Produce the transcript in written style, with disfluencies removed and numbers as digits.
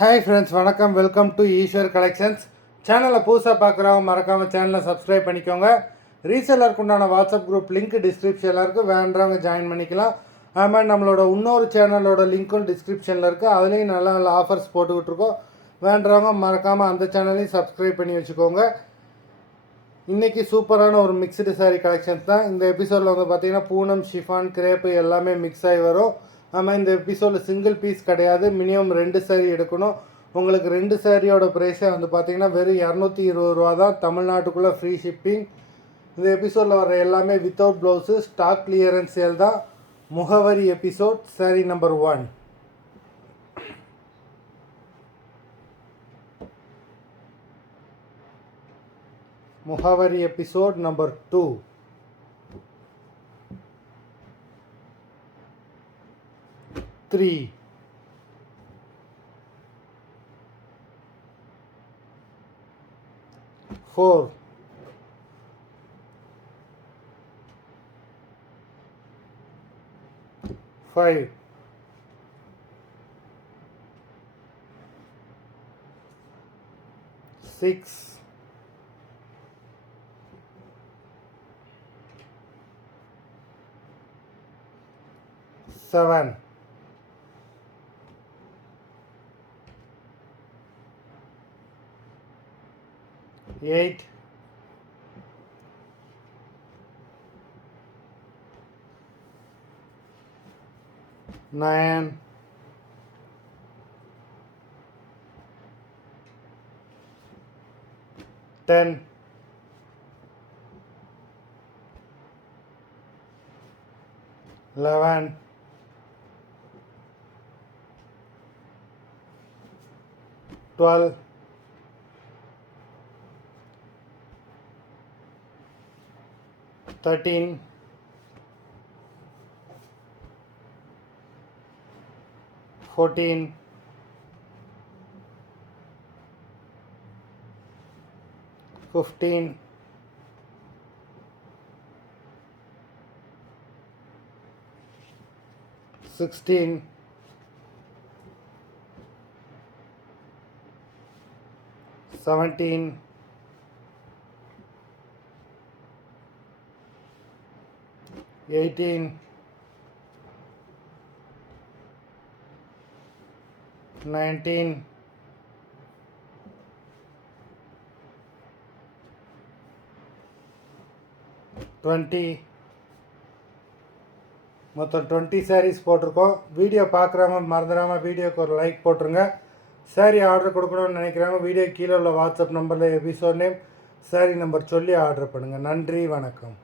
Hi friends, வணக்கம். Welcome to Eswar collections. சேனலை புதுசாக பார்க்குறவங்க மறக்காமல் சேனலை சப்ஸ்கிரைப் பண்ணிக்கோங்க. ரீசெல்லருக்கு உண்டான வாட்ஸ்அப் குரூப் லிங்க் டிஸ்கிரிப்ஷனில் இருக்குது, வேண்டவங்க ஜாயின் பண்ணிக்கலாம். அது மாதிரி நம்மளோட இன்னொரு சேனலோட லிங்க்கும் டிஸ்கிரிப்ஷனில் இருக்குது, அதுலேயும் நல்ல நல்ல ஆஃபர்ஸ் போட்டுக்கிட்டுருக்கோம். வேண்டவங்க மறக்காமல் அந்த சேனலையும் சப்ஸ்கிரைப் பண்ணி வச்சுக்கோங்க. இன்றைக்கி சூப்பரான ஒரு மிக்சடு சாரீ கலெக்ஷன்ஸ் தான். இந்த எபிசோடில் வந்து பார்த்திங்கன்னா பூனம், ஷிஃபான், கிரேப்பு எல்லாமே மிக்ஸ் ஆகி வரும். ஆமாம், இந்த எபிசோடில் சிங்கிள் பீஸ் கிடையாது, மினிமம் 2 சாரீ எடுக்கணும். உங்களுக்கு 2 சாரியோட ப்ரைஸே வந்து பார்த்திங்கன்னா வெறும் 220 ரூபா தான், தமிழ்நாட்டுக்குள்ளே ஃப்ரீ ஷிப்பிங். இந்த எபிசோடில் வர எல்லாமே without blouse, stock clearance sale தான். முகவரி எபிசோட் சாரீ நம்பர் 1. முகவரி எபிசோட் நம்பர் 2. 3, 4, 5, 6, 7, 8, 9, 10, 11, 12, 13, 14, 15, 16, 17, 18, 19, 20. மொத்தம் 20 சாரீஸ் போட்டிருக்கோம். வீடியோ பார்க்குறவங்க மறந்துடாமல் வீடியோக்கு ஒரு லைக் போட்டுருங்க. சாரீ ஆர்டர் கொடுக்கணும்னு நினைக்கிறாங்க, வீடியோ கீழே உள்ள வாட்ஸ்அப் நம்பரில் எபிசோட் நேம், சாரீ நம்பர் சொல்லி ஆர்டர் பண்ணுங்கள். நன்றி, வணக்கம்.